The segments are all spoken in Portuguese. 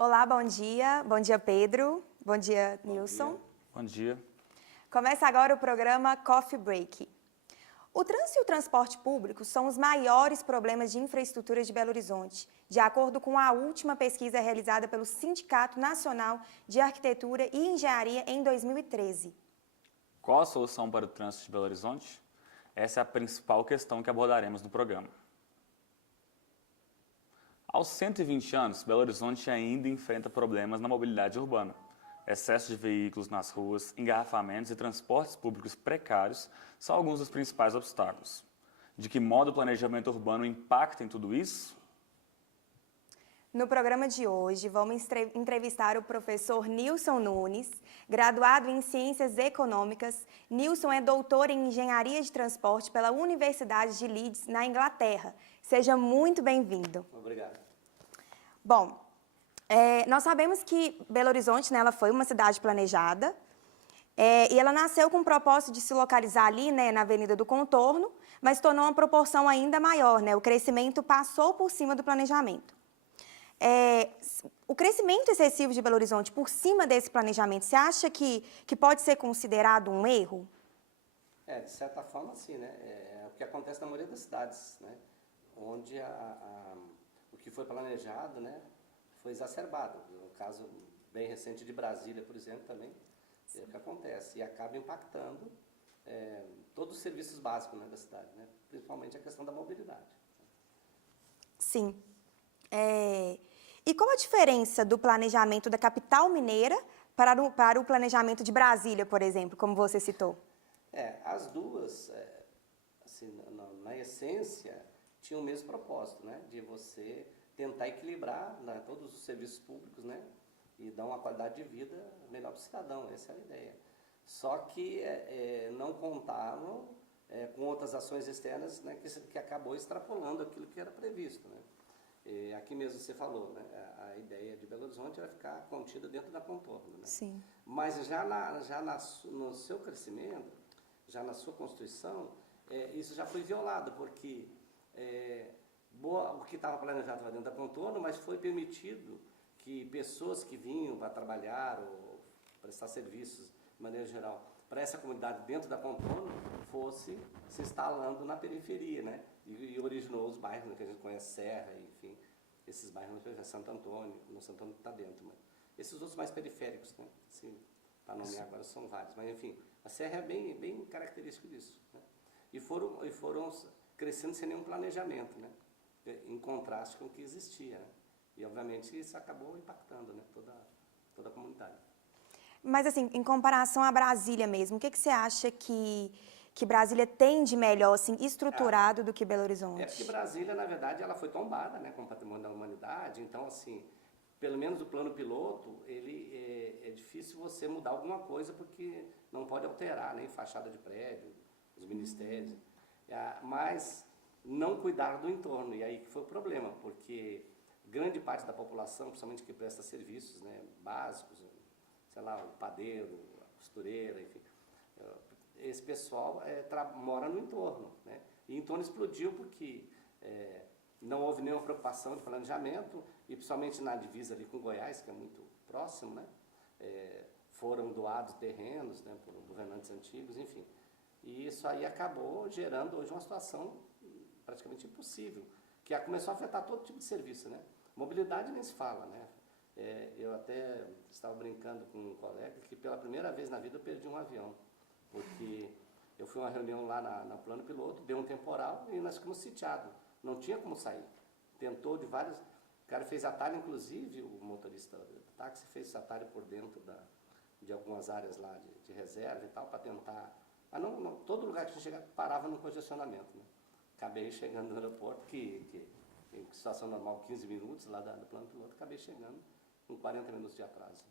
Olá, bom dia. Bom dia, Pedro. Bom dia, Nilson. Bom dia. Começa agora o programa Coffee Break. O trânsito e o transporte público são os maiores problemas de infraestrutura de Belo Horizonte, de acordo com a última pesquisa realizada pelo Sindicato Nacional de Arquitetura e Engenharia em 2013. Qual a solução para o trânsito de Belo Horizonte? Essa é a principal questão que abordaremos no programa. Aos 120 anos, Belo Horizonte ainda enfrenta problemas na mobilidade urbana. Excesso de veículos nas ruas, engarrafamentos e transportes públicos precários são alguns dos principais obstáculos. De que modo o planejamento urbano impacta em tudo isso? No programa de hoje, vamos entrevistar o professor Nilson Nunes, graduado em Ciências Econômicas. Nilson é doutor em Engenharia de Transporte pela Universidade de Leeds, na Inglaterra. Seja muito bem-vindo. Obrigado. Bom, nós sabemos que Belo Horizonte, né, ela foi uma cidade planejada e ela nasceu com o propósito de se localizar ali, né, na Avenida do Contorno, mas tornou uma proporção ainda maior, né? O crescimento passou por cima do planejamento. O crescimento excessivo de Belo Horizonte por cima desse planejamento, você acha que pode ser considerado um erro? De certa forma, sim, né? É o que acontece na maioria das cidades, né? Onde o que foi planejado, né, foi exacerbado. No caso bem recente de Brasília, por exemplo, também, é o que acontece. E acaba impactando todos os serviços básicos, né, da cidade, né? Principalmente a questão da mobilidade. Sim. E qual a diferença do planejamento da capital mineira para o planejamento de Brasília, por exemplo, como você citou? As duas, assim, na essência, tinham o mesmo propósito, né? De você tentar equilibrar, né, todos os serviços públicos, né? E dar uma qualidade de vida melhor para o cidadão, essa é a ideia. Só que não contavam com outras ações externas, né, que acabou extrapolando aquilo que era previsto, né? Aqui mesmo você falou, né, a ideia de Belo Horizonte era ficar contida dentro da Contorno, né? Sim. Mas no seu crescimento, já na sua constituição, isso já foi violado, porque o que estava planejado lá dentro da Contorno, mas foi permitido que pessoas que vinham para trabalhar ou prestar serviços, de maneira geral, para essa comunidade dentro da Contorno, fosse se instalando na periferia, né? E originou os bairros, né, que a gente conhece, Serra, enfim, esses bairros, Santo Antônio, no Santo Antônio está dentro, mas esses outros mais periféricos, né? Assim, para nomear agora são vários, mas enfim, a Serra é bem característico disso, né? E foram crescendo sem nenhum planejamento, né? Em contraste com o que existia, né? E obviamente isso acabou impactando, né, toda a comunidade. Mas assim, em comparação a Brasília mesmo, o que você acha que Brasília tem de melhor, assim, estruturado do que Belo Horizonte? Porque Brasília, na verdade, ela foi tombada, né, como patrimônio da humanidade, então assim, pelo menos o plano piloto, ele é difícil você mudar alguma coisa porque não pode alterar nem fachada de prédio, os ministérios, mas não cuidar do entorno, e aí que foi o problema, porque grande parte da população, principalmente que presta serviços, né, básicos, sei lá, o padeiro, a costureira, enfim, esse pessoal mora no entorno, né? E o entorno explodiu porque não houve nenhuma preocupação de planejamento, e principalmente na divisa ali com Goiás, que é muito próximo, né? Foram doados terrenos, né, por governantes antigos, enfim. E isso aí acabou gerando hoje uma situação praticamente impossível, que começou a afetar todo tipo de serviço, né? Mobilidade nem se fala, né? Eu até estava brincando com um colega que pela primeira vez na vida eu perdi um avião, porque eu fui a uma reunião lá na plano piloto, deu um temporal e nós ficamos sitiados, não tinha como sair. Tentou de vários... O cara fez atalho, inclusive, o motorista do táxi fez atalho por dentro de algumas áreas lá de reserva e tal, para tentar... Mas todo lugar que a gente chegava parava no congestionamento, né? Acabei chegando no aeroporto, que em situação normal 15 minutos lá do plano piloto, acabei chegando com 40 minutos de atraso.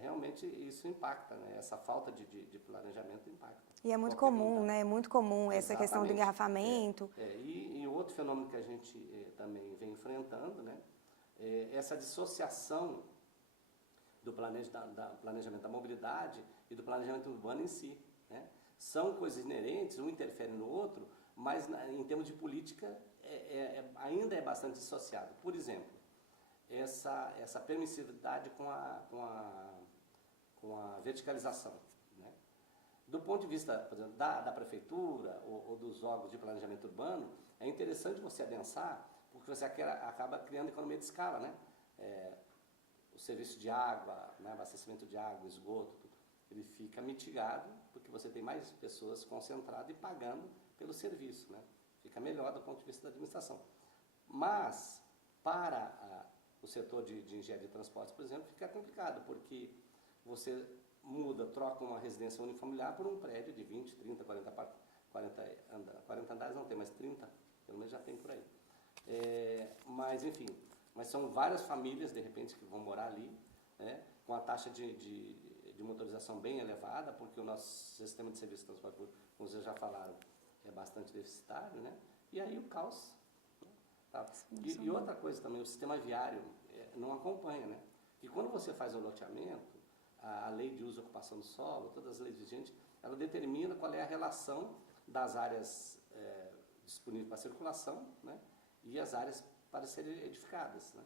Realmente isso impacta, né? Essa falta de planejamento impacta. E é muito comum, né? É muito comum essa questão do engarrafamento. E outro fenômeno que a gente também vem enfrentando, né? Essa dissociação do planejamento da mobilidade e do planejamento urbano em si, né? São coisas inerentes, um interfere no outro, mas em termos de política ainda é bastante dissociado. Por exemplo, essa permissividade com a verticalização. Né? Do ponto de vista, por exemplo, da prefeitura ou dos órgãos de planejamento urbano, é interessante você adensar, porque você acaba criando economia de escala, né? O serviço de água, né? Abastecimento de água, esgoto, tudo, ele fica mitigado, porque você tem mais pessoas concentradas e pagando pelo serviço, né? Fica melhor do ponto de vista da administração. Mas, para o setor de engenharia de transportes, por exemplo, fica complicado, porque você troca uma residência unifamiliar por um prédio de 20, 30, 40 andares, não tem, mas 30, pelo menos já tem por aí. Mas, enfim, são várias famílias, de repente, que vão morar ali, né, com a taxa de motorização bem elevada, porque o nosso sistema de serviço de transporte público, como vocês já falaram, é bastante deficitário, né? E aí o caos. Né? Tá? E outra coisa também, o sistema viário não acompanha, né? E quando você faz o loteamento, a lei de uso e ocupação do solo, todas as leis vigentes, ela determina qual é a relação das áreas disponíveis para circulação, né? E as áreas para serem edificadas, né?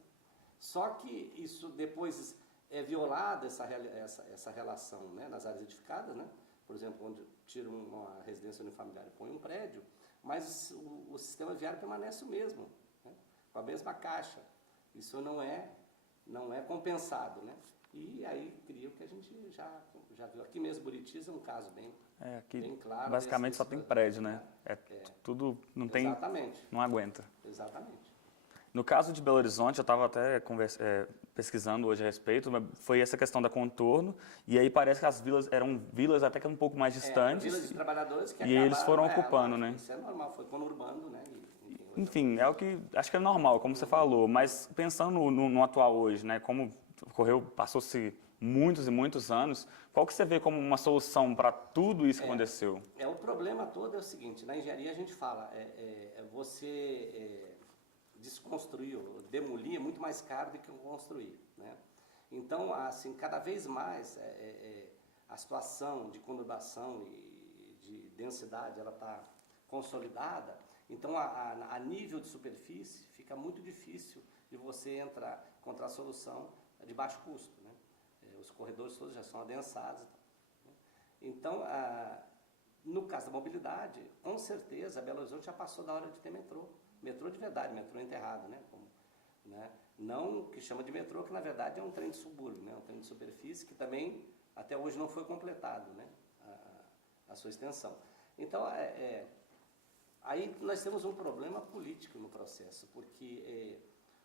Só que isso depois é violada essa relação, né, nas áreas edificadas, né? Por exemplo, onde tira uma residência unifamiliar e põe um prédio, mas o sistema viário permanece o mesmo, né? Com a mesma caixa. Isso não é compensado, né? E aí cria o que a gente já viu. Aqui mesmo, Buritis é um caso bem claro. Basicamente só tem prédio, né? Tudo não tem... Exatamente. Não aguenta. Exatamente. No caso de Belo Horizonte, eu estava até pesquisando hoje a respeito, foi essa questão da contorno, e aí parece que as vilas eram vilas até que um pouco mais distantes. Vilas de trabalhadores que e eles foram ocupando, né? Isso é normal, foi conurbando, né? Enfim, é o que acho que é normal, como você falou, mas pensando no atual hoje, né? Como passou-se muitos e muitos anos, qual que você vê como uma solução para tudo isso que aconteceu? O problema todo é o seguinte, na engenharia a gente fala, você desconstruir, demolir é muito mais caro do que construir, né? Então, assim, cada vez mais a situação de conurbação e de densidade, ela está consolidada, então a nível de superfície fica muito difícil de você encontrar solução de baixo custo, né? Os corredores todos já são adensados. Né? Então, no caso da mobilidade, com certeza, Belo Horizonte já passou da hora de ter metrô. Metrô de verdade, metrô enterrado, né? Né? Não que chama de metrô, que na verdade é um trem de subúrbio, né? Um trem de superfície que também até hoje não foi completado, né? A sua extensão. Então, aí nós temos um problema político no processo, porque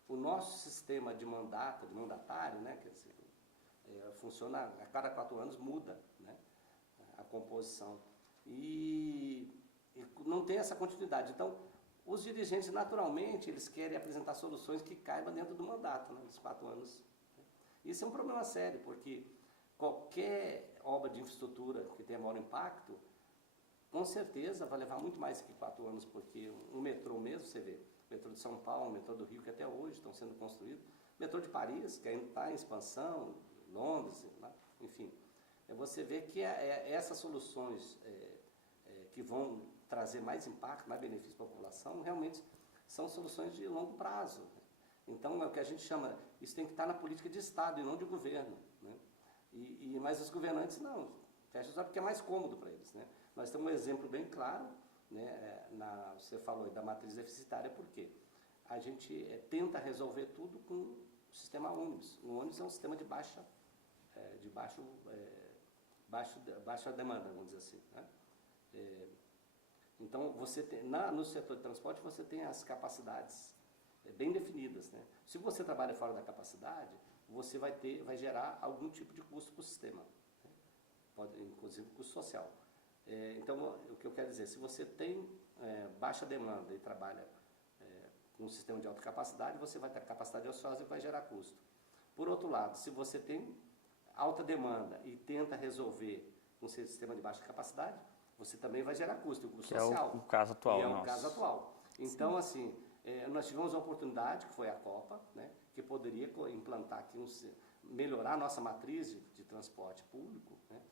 o nosso sistema de mandatário, né? Quer dizer, funciona a cada 4 anos, muda, né? A composição. E não tem essa continuidade. Então, os dirigentes, naturalmente, eles querem apresentar soluções que caibam dentro do mandato, né, dos 4 anos. Isso é um problema sério, porque qualquer obra de infraestrutura que tenha maior impacto, com certeza vai levar muito mais que 4 anos, porque um metrô mesmo, você vê, o metrô de São Paulo, o metrô do Rio, que até hoje estão sendo construídos, o metrô de Paris, que ainda está em expansão, Londres, né, enfim. Você vê que essas soluções que vão trazer mais impacto, mais benefício para a população, realmente são soluções de longo prazo. Então, é o que a gente chama, isso tem que estar na política de Estado e não de governo. Né? Mas os governantes não, fecham os olhos porque é mais cômodo para eles. Né? Nós temos um exemplo bem claro, né? Você falou da matriz deficitária, por quê? A gente tenta resolver tudo com o sistema ônibus. O ônibus é um sistema de baixa demanda, vamos dizer assim. Né? Então, no setor de transporte, você tem as capacidades bem definidas. Né? Se você trabalha fora da capacidade, você vai gerar algum tipo de custo para o sistema, né? Pode, inclusive custo social. Então, o que eu quero dizer, se você tem baixa demanda e trabalha com um sistema de alta capacidade, você vai ter capacidade ociosa e vai gerar custo. Por outro lado, se você tem alta demanda e tenta resolver com um sistema de baixa capacidade, você também vai gerar custo, o custo social. É o caso atual. O caso atual. Então, sim, assim, nós tivemos a oportunidade, que foi a Copa, né, que poderia implantar aqui, melhorar a nossa matriz de transporte público, né,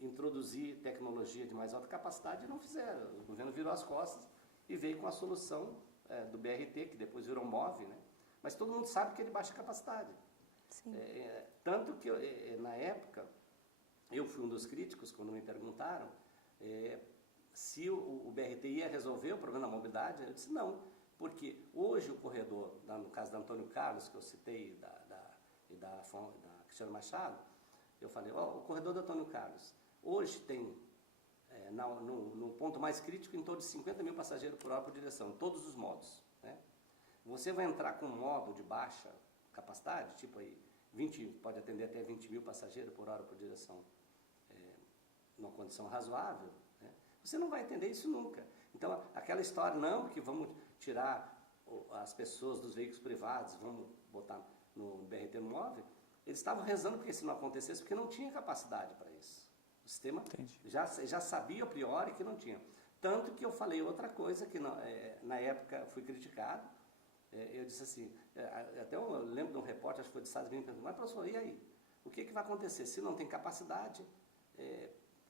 introduzir tecnologia de mais alta capacidade e não fizeram. O governo virou as costas e veio com a solução do BRT, que depois virou MOVE, né, Mas todo mundo sabe que é de baixa capacidade. Sim. Tanto que, na época, eu fui um dos críticos, quando me perguntaram se o BRT ia resolver o problema da mobilidade. Eu disse não, porque hoje o corredor, no caso da Antônio Carlos, que eu citei, e da Cristiano Machado, eu falei, o corredor do Antônio Carlos, hoje tem, no ponto mais crítico, em torno de 50 mil passageiros por hora por direção, em todos os modos. Né? Você vai entrar com um modo de baixa capacidade, tipo aí, pode atender até 20 mil passageiros por hora por direção, numa condição razoável, né? Você não vai entender isso nunca. Então, aquela história, não, que vamos tirar as pessoas dos veículos privados, vamos botar no BRT móvel, eles estavam rezando porque isso não acontecesse, porque não tinha capacidade para isso. O sistema já sabia a priori que não tinha. Tanto que eu falei outra coisa, que na época fui criticado, eu disse assim, até eu lembro de um repórter, acho que foi de Estados Unidos, mas professor, e aí? O que vai acontecer? Se não tem capacidade,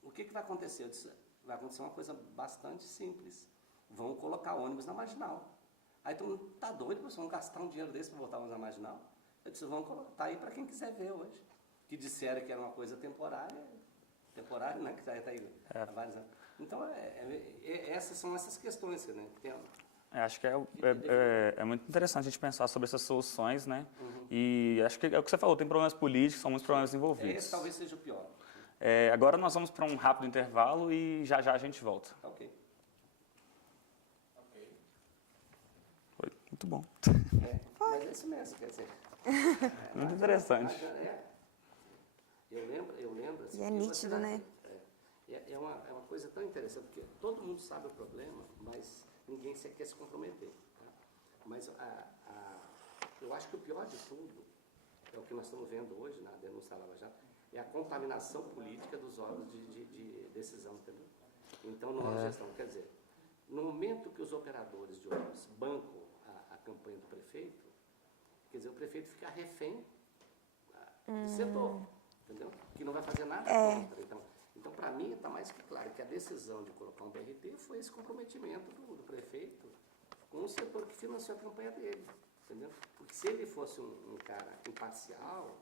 o que vai acontecer? Eu disse, vai acontecer uma coisa bastante simples. Vão colocar ônibus na marginal. Aí todo mundo, tá doido, professor, vão gastar um dinheiro desse para botar ônibus na marginal? Eu disse, vão colocar, tá aí para quem quiser ver hoje. Que disseram que era uma coisa temporária, né, que está aí há vários anos. Então, essas são essas questões, né, que tem. Acho que é muito interessante a gente pensar sobre essas soluções, né? E acho que é o que você falou, tem problemas políticos, são muitos problemas envolvidos. Esse talvez seja o pior. Agora nós vamos para um rápido intervalo e já a gente volta. Ok. Foi muito bom. Mas é isso mesmo, quer dizer. Muito interessante. Eu lembro assim, E é nítido, né? É uma coisa tão interessante, porque todo mundo sabe o problema, mas ninguém quer se comprometer. Tá? Mas eu acho que o pior de tudo, é o que nós estamos vendo hoje na denúncia da Lava Jato, é a contaminação política dos órgãos de decisão, entendeu? Então, numa gestão, quer dizer, no momento que os operadores de ônibus bancam a campanha do prefeito, quer dizer, o prefeito fica refém do setor, entendeu? Que não vai fazer nada contra. Então, para mim, está mais que claro que a decisão de colocar um BRT foi esse comprometimento do prefeito com o setor que financiou a campanha dele, entendeu? Porque se ele fosse um cara imparcial,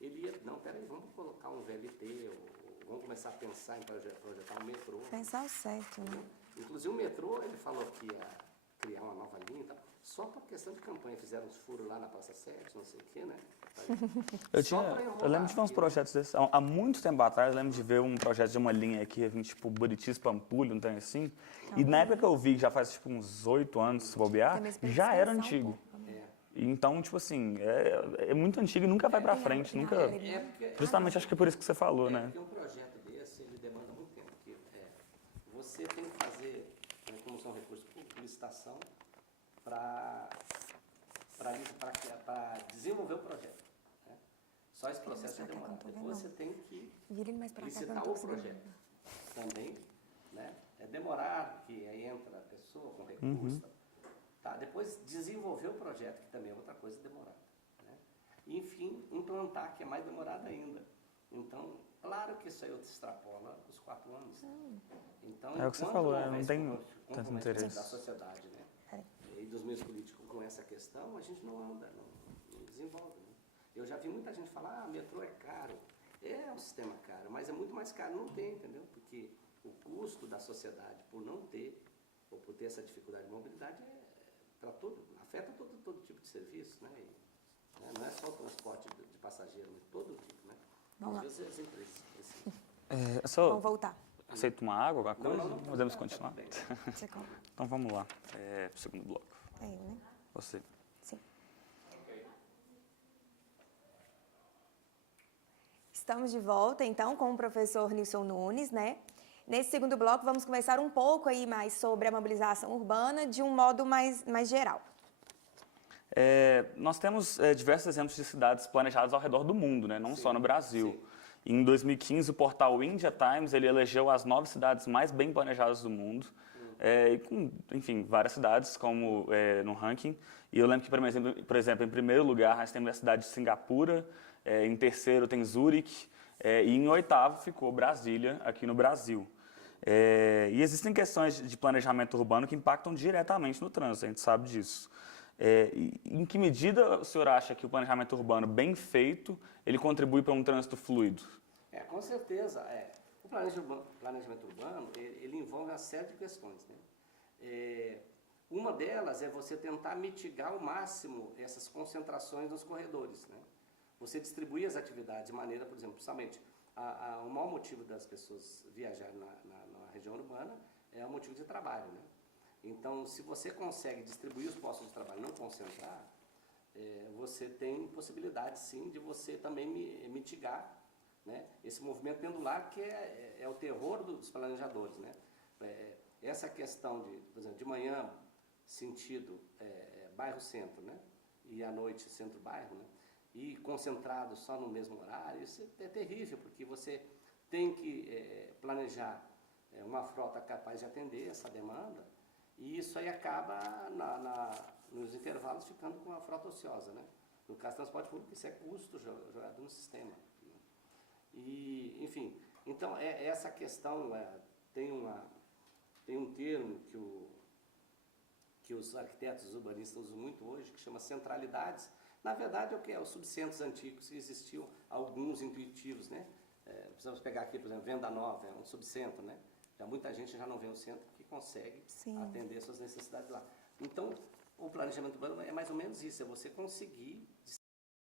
ele ia, não, peraí, vamos colocar um VLT, ou vamos começar a pensar em projetar um metrô. Pensar o certo, né? Inclusive o metrô, ele falou que ia criar uma nova linha e tal. Só por questão de campanha, fizeram uns furos lá na Praça 7, não sei o quê, né? Eu lembro de ver uns projetos desses. Há muito tempo atrás, eu lembro de ver um projeto de uma linha aqui, ia vir tipo Buritis, Pampulha, um trem assim. E na época que eu vi, já faz tipo uns 8 anos, se bobear, já era antigo. Então, tipo assim, é muito antigo e nunca vai pra frente, nunca... Justamente acho que é por isso que você falou, né? Porque um projeto desse, ele demanda muito tempo. Porque, você tem que fazer, como são recursos públicos, licitação para desenvolver o projeto. Né? Só esse processo é demorado. Depois você tem que licitar o projeto. Também, né? É demorar, que aí entra a pessoa com recurso. Tá? Depois desenvolver o projeto, que também é outra coisa demorada. Né? E, enfim, implantar, que é mais demorado ainda. Então, claro que isso aí extrapola os 4 anos. Então, é o que você falou, não tem tanto interesse da sociedade, né? E dos meios políticos com essa questão, a gente não anda, não desenvolve. Né? Eu já vi muita gente falar, metrô é caro. É um sistema caro, mas é muito mais caro não ter, entendeu? Porque o custo da sociedade por não ter, ou por ter essa dificuldade de mobilidade, afeta todo tipo de serviço, né? E, não é só o transporte de passageiro, mas todo tipo, né? Vamos Às vezes as empresas precisam. Vamos voltar. Aceita uma água, alguma coisa? Não, Podemos continuar? Você come. Então vamos lá, segundo bloco. É eu, né? Você. Sim. Estamos de volta, então, com o professor Nilson Nunes, né? Nesse segundo bloco, vamos conversar um pouco aí mais sobre a mobilização urbana de um modo mais geral. Nós temos diversos exemplos de cidades planejadas ao redor do mundo, né? Não só no Brasil. Sim. Em 2015, o portal India Times ele elegeu as 9 cidades mais bem planejadas do mundo, e com, enfim, várias cidades como no ranking. E eu lembro que, por exemplo, em primeiro lugar, nós temos a cidade de Singapura, em terceiro tem Zurique, e em oitavo ficou Brasília, aqui no Brasil. E existem questões de planejamento urbano que impactam diretamente no trânsito, a gente sabe disso. Em que medida o senhor acha que o planejamento urbano bem feito, ele contribui para um trânsito fluido? Com certeza. O planejamento urbano, ele envolve uma série de questões, né? Uma delas é você tentar mitigar ao máximo essas concentrações nos corredores, né? Você distribuir as atividades de maneira, por exemplo, principalmente, o maior motivo das pessoas viajarem na região urbana é o motivo de trabalho, né? Então, se você consegue distribuir os postos de trabalho e não concentrar, você tem possibilidade, sim, de você também mitigar, né, esse movimento pendular que é o terror dos planejadores, né? Essa questão de, por exemplo, de manhã, sentido bairro-centro, né? E à noite, centro-bairro, né? E concentrado só no mesmo horário, isso é terrível, porque você tem que planejar uma frota capaz de atender essa demanda, e isso aí acaba nos intervalos ficando com a frota ociosa, né? No caso do transporte público, isso é custo jogado no sistema, né? E, enfim, então essa questão tem um termo que os arquitetos urbanistas usam muito hoje, que chama centralidades. Na verdade, é o que é os subcentros antigos, que existiam alguns intuitivos, né? Precisamos pegar aqui, por exemplo, Venda Nova, é um subcentro, né? Muita gente já não vê o centro que consegue atender suas necessidades lá. Então, o planejamento urbano é mais ou menos isso, é você conseguir